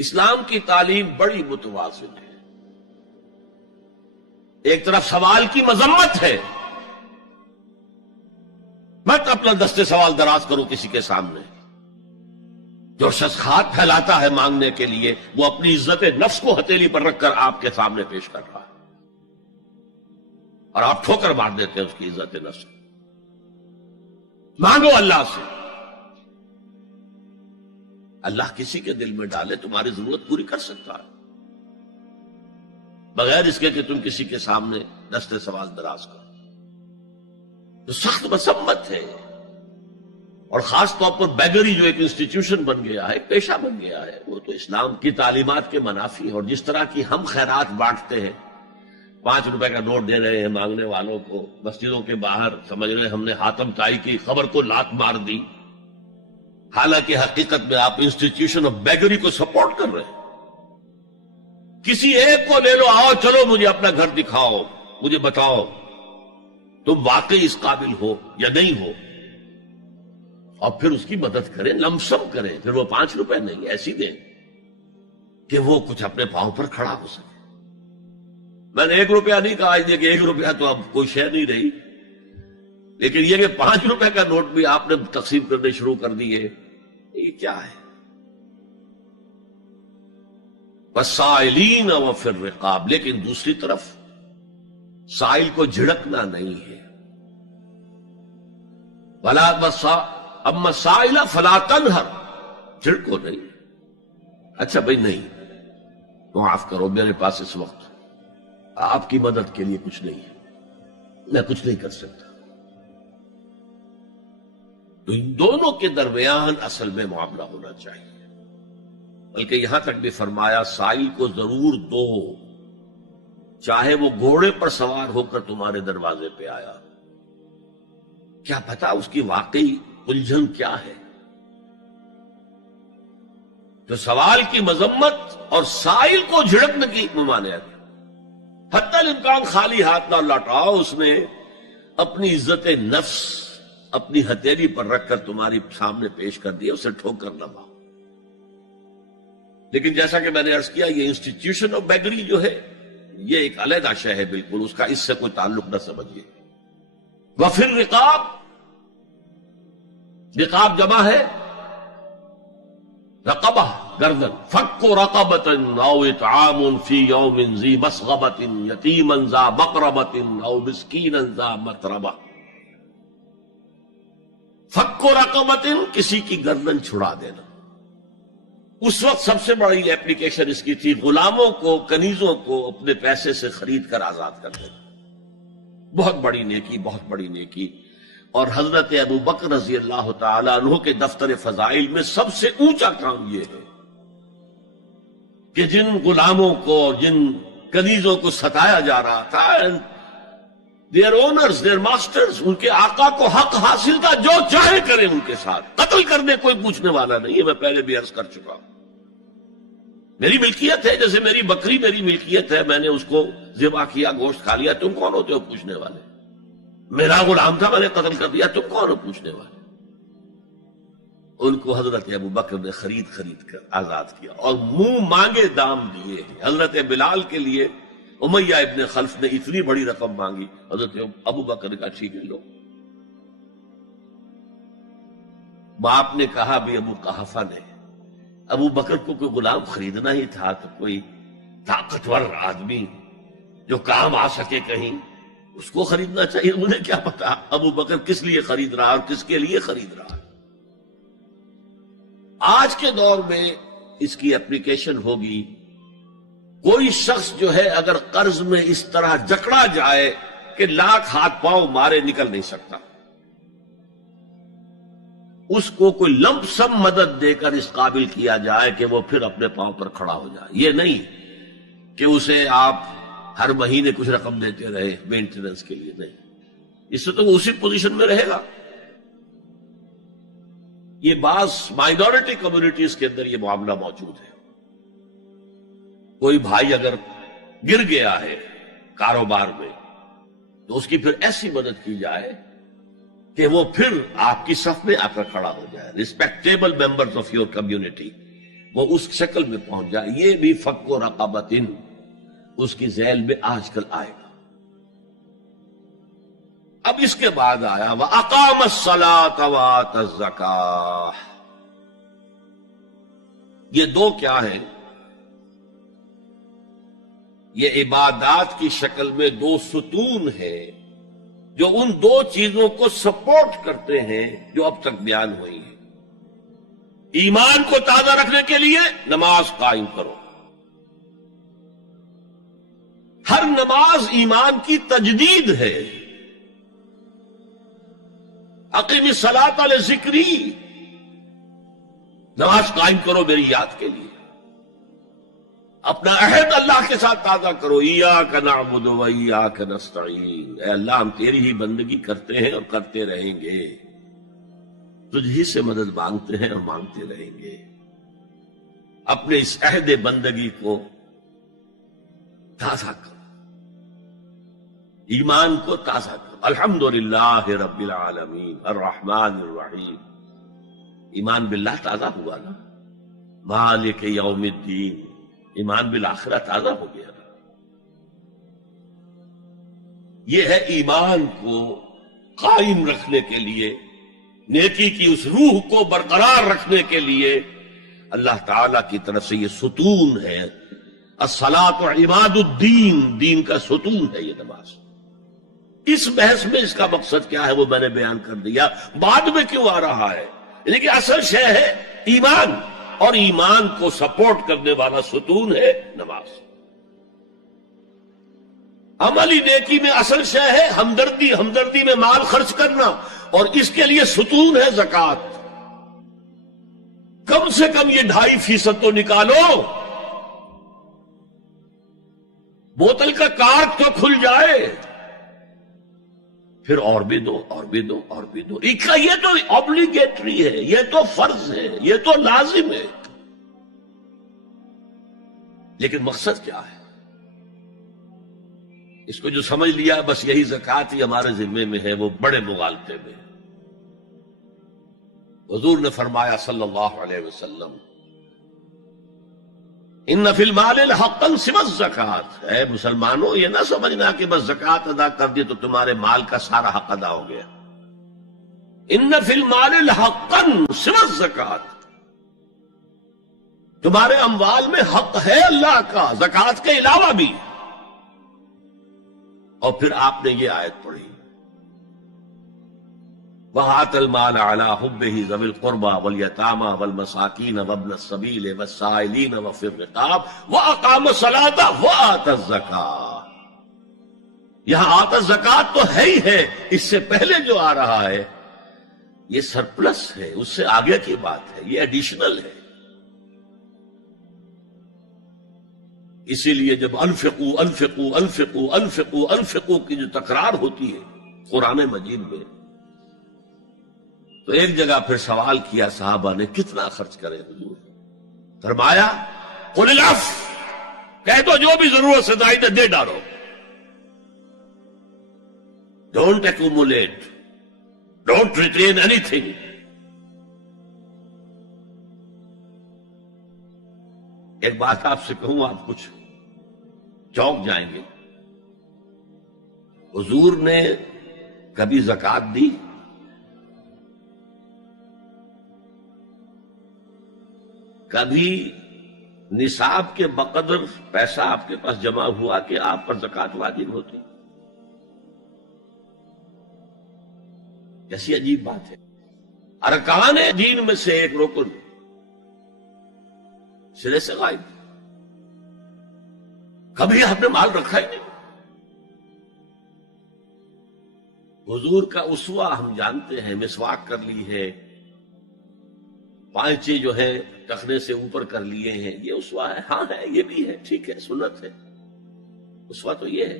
اسلام کی تعلیم بڑی متوازن ہے. ایک طرف سوال کی مذمت ہے، مت اپنا دستے سوال دراز کرو کسی کے سامنے. جو شخص ہاتھ پھیلاتا ہے مانگنے کے لیے وہ اپنی عزت نفس کو ہتھیلی پر رکھ کر آپ کے سامنے پیش کر رہا ہے، اور آپ ٹھوکر مار دیتے ہیں اس کی عزت نفس. مانگو اللہ سے، اللہ کسی کے دل میں ڈالے تمہاری ضرورت پوری کر سکتا ہے، بغیر اس کے کہ تم کسی کے سامنے دستے سوال دراز کرو. تو سخت مذمت ہے، اور خاص طور پر بیگری جو ایک انسٹیٹیوشن بن گیا ہے، ایک پیشہ بن گیا ہے، وہ تو اسلام کی تعلیمات کے منافی ہے. اور جس طرح کی ہم خیرات بانٹتے ہیں، 5 روپے کا نوٹ دے رہے ہیں مانگنے والوں کو مسجدوں کے باہر، سمجھ رہے ہم نے حاتم طائی کی خبر کو لات مار دی، حالانکہ حقیقت میں آپ انسٹیٹیوشن آف بیگری کو سپورٹ کر رہے ہیں. کسی ایک کو لے لو، آؤ چلو مجھے اپنا گھر دکھاؤ، مجھے بتاؤ تم واقعی اس قابل ہو یا نہیں ہو، اور پھر اس کی مدد کریں، لمسم کریں. پھر وہ 5 روپے نہیں ایسی دیں کہ وہ کچھ اپنے پاؤں پر کھڑا ہو سکے. میں نے 1 روپیہ نہیں کہا کہ 1 روپیہ تو اب کوئی شے نہیں رہی، لیکن یہ کہ 5 روپے کا نوٹ بھی آپ نے تقسیم کرنے شروع کر دیے، یہ کیا ہے؟ وَالسَّائِلِينَ وَفِي الرِّقَابِ. لیکن دوسری طرف سائل کو جھڑکنا نہیں ہے. اما السائل فلا تنہر، جھڑکو نہیں. اچھا بھائی نہیں، معاف کرو، میرے پاس اس وقت آپ کی مدد کے لیے کچھ نہیں ہے، میں کچھ نہیں کر سکتا. تو ان دونوں کے درمیان اصل میں معاملہ ہونا چاہیے. بلکہ یہاں تک بھی فرمایا سائل کو ضرور دو، چاہے وہ گھوڑے پر سوار ہو کر تمہارے دروازے پہ آیا. کیا پتا اس کی واقعی الجھن کیا ہے. تو سوال کی مذمت اور سائل کو جھڑکنے کی ممانعت. حتی الامکان خالی ہاتھ نہ لوٹاؤ. اس نے اپنی عزت نفس اپنی ہتھیلی پر رکھ کر تمہاری سامنے پیش کر دیا، اسے ٹھوکر نہ مارو. لیکن جیسا کہ میں نے عرض کیا، یہ انسٹیٹیوشن آف بیگری جو ہے یہ ایک علیحدہ شے ہے، بالکل اس کا اس سے کوئی تعلق نہ سمجھیے. وفی الرقاب، رقاب جمع ہے رقبہ، گردن. فک رقبۃ او اطعام فی یوم ذی مسغبۃ یتیما ذا مقربۃ او مسکینا ذا متربہ. فک رقبۃ، کسی کی گردن چھڑا دینا. اس وقت سب سے بڑی اپلیکیشن اس کی تھی غلاموں کو، کنیزوں کو اپنے پیسے سے خرید کر آزاد کر دینا. بہت بڑی نیکی، بہت بڑی نیکی. اور حضرت ابو بکر رضی اللہ تعالی عنہ کے دفتر فضائل میں سب سے اونچا کام یہ ہے کہ جن غلاموں کو اور جن کنیزوں کو ستایا جا رہا تھا، دیئر اونرز، دیئر ماسٹرز، ان کے آقا کو حق حاصل تھا، جو چاہے کریں ان کے ساتھ. قتل کرنے کوئی پوچھنے والا نہیں ہے. میں پہلے بھی عرض کر چکا ہوں، میری ملکیت ہے، جیسے میری بکری میری ملکیت ہے، میں نے اس کو ذبح کیا، گوشت کھا لیا، تم کون ہوتے ہو پوچھنے والے؟ میرا غلام تھا، میں نے قتل کر دیا، تم کون ہو پوچھنے والے؟ ان کو حضرت ابو بکر نے خرید کر آزاد کیا اور منہ مانگے دام دیے. حضرت بلال کے لیے امیہ ابن خلف نے اتنی بڑی رقم مانگی، حضرت ابو بکر نے کہا ٹھیک ہے لو. باپ نے کہا بھی ابو قحافہ نے، ابو بکر کو کوئی غلام خریدنا ہی تھا تو کوئی طاقتور آدمی جو کام آ سکے کہیں، اس کو خریدنا چاہیے. انہیں کیا پتا ابو بکر کس لیے خرید رہا اور کس کے لیے خرید رہا. آج کے دور میں اس کی اپلیکیشن ہوگی. کوئی شخص جو ہے اگر قرض میں اس طرح جکڑا جائے کہ لاکھ ہاتھ پاؤں مارے نکل نہیں سکتا، اس کو کوئی لمپ سم مدد دے کر اس قابل کیا جائے کہ وہ پھر اپنے پاؤں پر کھڑا ہو جائے. یہ نہیں کہ اسے آپ ہر مہینے کچھ رقم دیتے رہے مینٹیننس کے لیے، نہیں. اس سے تو وہ اسی پوزیشن میں رہے گا. یہ بعض مائنورٹی کمیونٹیز کے اندر یہ معاملہ موجود ہے. کوئی بھائی اگر گر گیا ہے کاروبار میں تو اس کی پھر ایسی مدد کی جائے کہ وہ پھر آپ کی صف میں آ کر کھڑا ہو جائے. Respectable members of your community وہ اس شکل میں پہنچ جائے. یہ بھی فک رقبۃ اس کی ذیل میں آج کل آئے گا. اب اس کے بعد آیا وَأَقَامَ الصَّلَاةَ وَآتَى الزَّكَاةَ. یہ دو کیا ہیں؟ یہ عبادات کی شکل میں دو ستون ہیں جو ان دو چیزوں کو سپورٹ کرتے ہیں جو اب تک بیان ہوئی ہیں. ایمان کو تازہ رکھنے کے لیے نماز قائم کرو. ہر نماز ایمان کی تجدید ہے. اقیم الصلاۃ لذکری، نماز قائم کرو میری یاد کے لیے. اپنا عہد اللہ کے ساتھ تازہ کرو. ایاک نعبد و ایاک نستعین، اے اللہ ہم تیری ہی بندگی کرتے ہیں اور کرتے رہیں گے، تجھ ہی سے مدد مانگتے ہیں اور مانگتے رہیں گے. اپنے اس عہد بندگی کو تازہ کرو، ایمان کو تازہ کرو. الحمدللہ رب العالمین الرحمن الرحیم. ایمان باللہ تازہ ہوا نا. مالک یوم الدین، ایمان بالآخرہ تازہ ہو گیا نا. یہ ہے ایمان کو قائم رکھنے کے لیے، نیکی کی اس روح کو برقرار رکھنے کے لیے اللہ تعالی کی طرف سے یہ ستون ہے. الصلاۃ عماد الدین، دین کا ستون ہے یہ نماز. اس بحث میں اس کا مقصد کیا ہے وہ میں نے بیان کر دیا. بعد میں کیوں آ رہا ہے؟ یعنی کہ اصل شے ہے ایمان، اور ایمان کو سپورٹ کرنے والا ستون ہے نماز. عملی نیکی میں اصل شے ہے ہمدردی، ہمدردی میں مال خرچ کرنا، اور اس کے لیے ستون ہے زکوٰۃ. کم سے کم یہ 2.5% تو نکالو. بوتل کا کارک تو کھل جائے، پھر اور بھی دو، اور بھی دو، اور بھی دو. یہ تو obligatory ہے، یہ تو فرض ہے، یہ تو لازم ہے. لیکن مقصد کیا ہے؟ اس کو جو سمجھ لیا بس یہی زکوٰۃ ہی ہمارے ذمے میں ہے، وہ بڑے مغالطے میں. حضور نے فرمایا صلی اللہ علیہ وسلم ان فی المال حقا سوى الزکوٰۃ. اے مسلمانوں یہ نہ سمجھنا کہ بس زکوٰۃ ادا کر دی تو تمہارے مال کا سارا حق ادا ہو گیا. ان فی المال حقا سوى الزکوٰۃ، تمہارے اموال میں حق ہے اللہ کا، زکوٰۃ کے علاوہ بھی. اور پھر آپ نے یہ آیت پڑھی وَآتَى الْمَالَ عَلَىٰ حُبِّهِ ذَوِي الْقُرْبَىٰ وَالْيَتَامَىٰ وَالْمَسَاكِينَ وَابْنَ السَّبِيلِ وَالسَّائِلِينَ وَفِي الرِّقَابِ وَأَقَامَ الصَّلَاةَ وَآتَى الزَّكَاةَ. یہاں آتى الزَّكَاةَ تو ہے ہی ہے، اس سے پہلے جو آ رہا ہے یہ سرپلس ہے، اس سے آگے کی بات ہے، یہ ایڈیشنل ہے. اسی لیے جب انفقوا انفقوا انفقوا انفقوا انفقوا کی جو تکرار ہوتی ہے قرآن مجید میں، تو ایک جگہ پھر سوال کیا صحابہ نے کتنا خرچ کرے حضور؟ فرمایا قل العفو، کہہ دو جو بھی ضرورت سے زائد دے ڈالو. Don't accumulate, don't retain any thing. ایک بات آپ سے کہوں، آپ کچھ چونک جائیں گے. حضور نے کبھی زکوٰۃ دی؟ کبھی نصاب کے بقدر پیسہ آپ کے پاس جمع ہوا کہ آپ پر زکوٰۃ واجب ہوتی؟ ایسی عجیب بات ہے. ارکان دین میں سے ایک رکن سرے سے غائب. کبھی آپ نے مال رکھا ہی نہیں. حضور کا اسوہ ہم جانتے ہیں، مسواک کر لی ہے، پانچے جو ہے ٹخنے سے اوپر کر لیے ہیں، یہ اسوہ ہے. ہاں ہے، یہ بھی ہے، ٹھیک ہے، سنت ہے. اسوہ تو یہ ہے.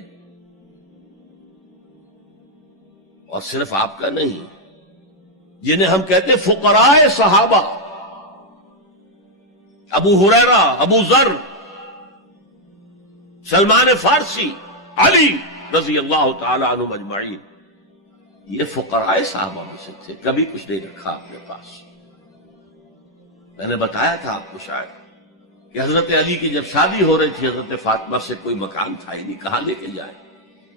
اور صرف آپ کا نہیں، جنہیں ہم کہتے فقراء صحابہ، ابو ہریرہ، ابو ذر، سلمان فارسی، علی رضی اللہ تعالی عنہ اجمعین، یہ فقراء صحابہ میں سے تھے. کبھی کچھ نہیں رکھا اپنے پاس. میں نے بتایا تھا آپ کو شاید کہ حضرت علی کی جب شادی ہو رہی تھی حضرت فاطمہ سے کوئی مکان تھا ہی نہیں، کہاں لے کے جائے؟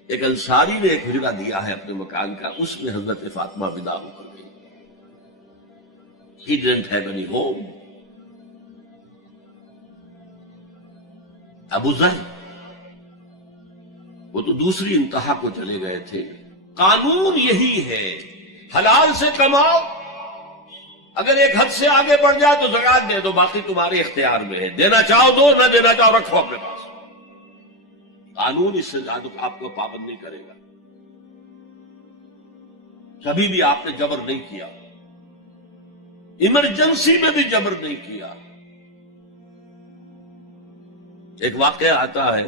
ایک انصاری نے ایک حجرہ دیا ہے اپنے مکان کا، اس میں حضرت فاطمہ ودا ہو کر گئی. He didn't have any home. ابو ذر وہ تو دوسری انتہا کو چلے گئے تھے. قانون یہی ہے، حلال سے کماؤ، اگر ایک حد سے آگے بڑھ جائے تو زکات دے دو، باقی تمہارے اختیار میں ہے، دینا چاہو دو، نہ دینا چاہو رکھو اپنے پاس. قانون اس سے زیادہ آپ کو پابند نہیں کرے گا. کبھی بھی آپ نے جبر نہیں کیا، ایمرجنسی میں بھی جبر نہیں کیا. ایک واقعہ آتا ہے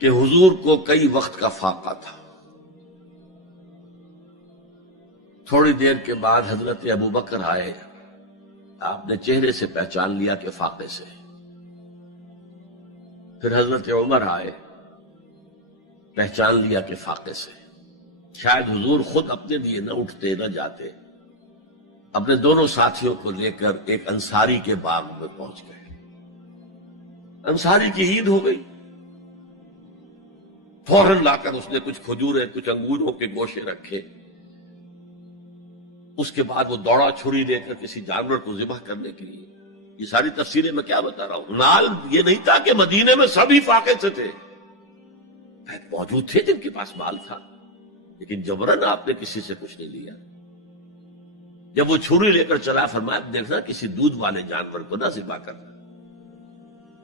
کہ حضور کو کئی وقت کا فاقہ تھا. تھوڑی دیر کے بعد حضرت ابو بکر آئے، آپ نے چہرے سے پہچان لیا کہ فاقے سے. پھر حضرت عمر آئے، پہچان لیا کہ فاقے سے. شاید حضور خود اپنے لیے نہ اٹھتے نہ جاتے، اپنے دونوں ساتھیوں کو لے کر ایک انصاری کے باغ میں پہنچ گئے. انصاری کی عید ہو گئی، فوراً لا کر اس نے کچھ کھجوریں کچھ انگوروں کے گوشے رکھے. اس کے بعد وہ دوڑا چھری لے کر کسی جانور کو ذبح کرنے کے لیے. یہ ساری تفصیلیں میں کیا بتا رہا ہوں. مال یہ نہیں تھا کہ مدینے میں سبھی فاقے سے تھے، موجود تھے جن کے پاس مال تھا، لیکن جبرن آپ نے کسی سے کچھ نہیں لیا. جب وہ چھری لے کر چلا، فرمایا دیکھنا کسی دودھ والے جانور کو نہ ذبح کرنا.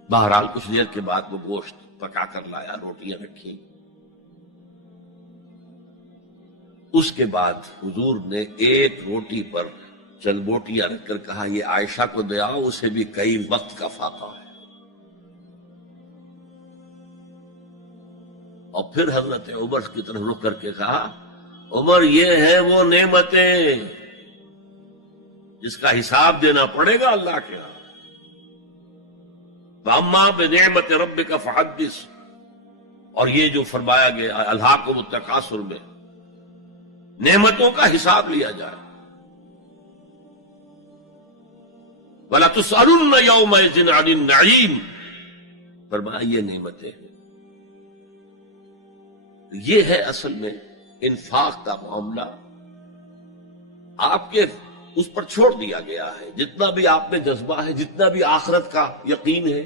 بہرحال کچھ دیر کے بعد وہ گوشت پکا کر لایا، روٹیاں رکھی. اس کے بعد حضور نے ایک روٹی پر چند بوٹیاں رکھ کر کہا یہ عائشہ کو دے آؤ، اسے بھی کئی وقت کا فاقہ ہے. اور پھر حضرت عمر کی طرف رخ کر کے کہا عمر یہ ہے وہ نعمتیں جس کا حساب دینا پڑے گا اللہ کے ہاں. وَأَمَّا بِنِعْمَةِ رَبِّكَ فَحَدِّثْ، اور یہ جو فرمایا گیا الہاکم التکاثر میں نعمتوں کا حساب لیا جائے. وَلَا تُسْأَلُنَّ يَوْمَئِذٍ عَنِ النَّعِيمِ، فرمایا یہ نعمتیں ہیں. یہ ہے اصل میں انفاق کا معاملہ. آپ کے اس پر چھوڑ دیا گیا ہے. جتنا بھی آپ میں جذبہ ہے، جتنا بھی آخرت کا یقین ہے،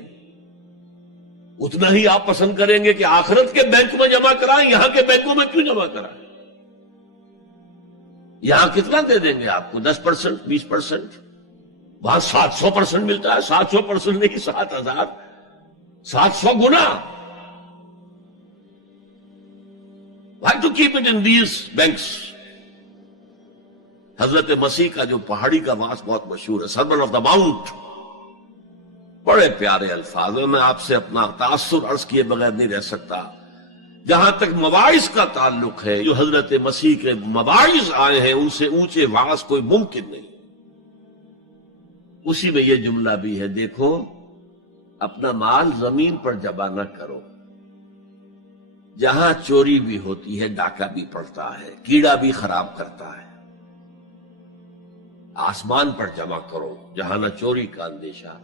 اتنا ہی آپ پسند کریں گے کہ آخرت کے بینک میں جمع کرائیں، یہاں کے بینکوں میں کیوں جمع کرائیں. یہاں کتنا دے دیں گے آپ کو؟ 10%، 20%. وہاں 700% ملتا ہے. 700% نہیں، 7,000، 700 گنا. Why to keep it in these banks؟ حضرت مسیح کا جو پہاڑی کا واس بہت مشہور ہے، سرمن آف دا ماؤنٹ، بڑے پیارے الفاظ ہیں. میں آپ سے اپنا تاثر عرض کیے بغیر نہیں رہ سکتا. جہاں تک مواعظ کا تعلق ہے، جو حضرت مسیح کے مواعظ آئے ہیں ان سے اونچے واعظ کوئی ممکن نہیں. اسی میں یہ جملہ بھی ہے، دیکھو اپنا مال زمین پر جمع نہ کرو. جہاں چوری بھی ہوتی ہے ڈاکہ بھی پڑتا ہے، کیڑا بھی خراب کرتا ہے. آسمان پر جمع کرو جہاں نہ چوری کا اندیشہ،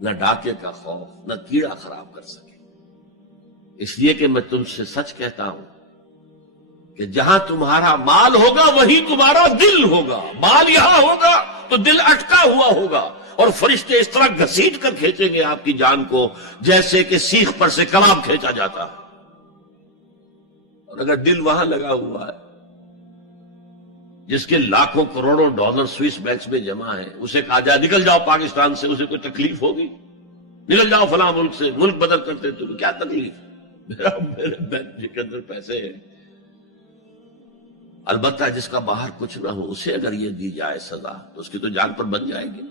نہ ڈاکے کا خوف، نہ کیڑا خراب کر سکے. اس لیے کہ میں تم سے سچ کہتا ہوں کہ جہاں تمہارا مال ہوگا وہیں تمہارا دل ہوگا. مال یہاں ہوگا تو دل اٹکا ہوا ہوگا، اور فرشتے اس طرح گھسیٹ کر کھینچیں گے آپ کی جان کو جیسے کہ سیخ پر سے کباب کھینچا جاتا ہے. اور اگر دل وہاں لگا ہوا ہے جس کے لاکھوں کروڑوں ڈالر سوئس بینکس میں جمع ہیں، اسے کہا جائے نکل جاؤ پاکستان سے، اسے کوئی تکلیف ہوگی؟ نکل جاؤ فلاں ملک سے، ملک بدل کرتے تو کیا تکلیف؟ میرے بینک کے اندر پیسے ہیں. البتہ جس کا باہر کچھ نہ ہو اسے اگر یہ دی جائے سزا تو اس کی تو جان پر بن جائے گی.